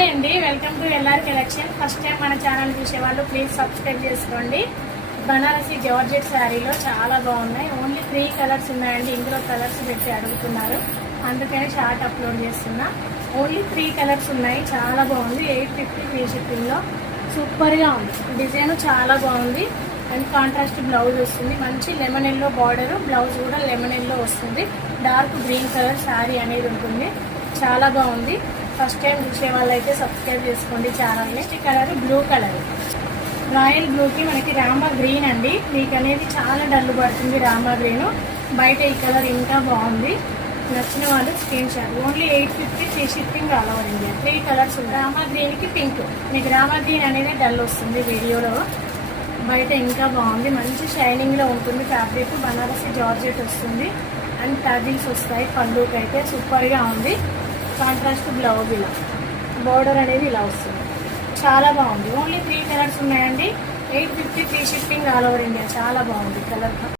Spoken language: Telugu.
హాయ్ అండి, welcome to LR collection. First time మన ఛానల్ చూసే వాళ్ళు ప్లీజ్ సబ్స్క్రైబ్ చేసుకోండి. బనారసి జార్జెట్ శారీలో చాలా బాగున్నాయి. ఓన్లీ 3 కలర్స్ ఉన్నాయండి. ఇందులో కలర్స్ పెట్టి అడుగుతున్నారు, అందుకని షార్ట్ అప్లోడ్ చేస్తున్నా. ఓన్లీ 3 కలర్స్ ఉన్నాయి. చాలా బాగుంది. 850 ఫ్రీ షిప్పింగ్లో సూపర్గా ఉంది. డిజైన్ చాలా బాగుంది అండ్ కాంట్రాస్ట్ బ్లౌజ్ వస్తుంది. మంచి లెమన్ ఎల్లో బార్డర్, బ్లౌజ్ కూడా లెమన్ ఎల్లో వస్తుంది. డార్క్ గ్రీన్ కలర్ శారీ అనేది ఉంటుంది. చాలా బాగుంది. ఫస్ట్ టైం చూసే వాళ్ళైతే సబ్స్క్రైబ్ చేసుకోండి ఛానల్ని. Next colour blue colour, royal బ్లూకి మనకి రామా గ్రీన్ అండి. మీకు అనేది చాలా డల్ పడుతుంది రామా గ్రీన్. బయట ఈ కలర్ ఇంకా బాగుంది. నచ్చిన వాళ్ళు screen shot. Only 850 free shipping all over India. 3 colours ఉన్నాయి. రామా గ్రీన్కి పింక్. మీకు రామా గ్రీన్ అనేది డల్ వస్తుంది వీడియోలో. బయట ఇంకా బాగుంది. మంచి షైనింగ్లో ఉంటుంది ఫ్యాబ్రిక్. బనారసి జార్జెట్ వస్తుంది అండ్ టజిల్స్ వస్తాయి. పళ్ళుకి అయితే సూపర్గా ఉంది. కాంట్రాస్ట్ బ్లౌజ్, ఇలా బోర్డర్ అనేది ఇలా వస్తుంది. చాలా బాగుంది. ఓన్లీ 3 కలర్స్ ఉన్నాయండి. 850 free shipping all over India. చాలా బాగుంది కలర్.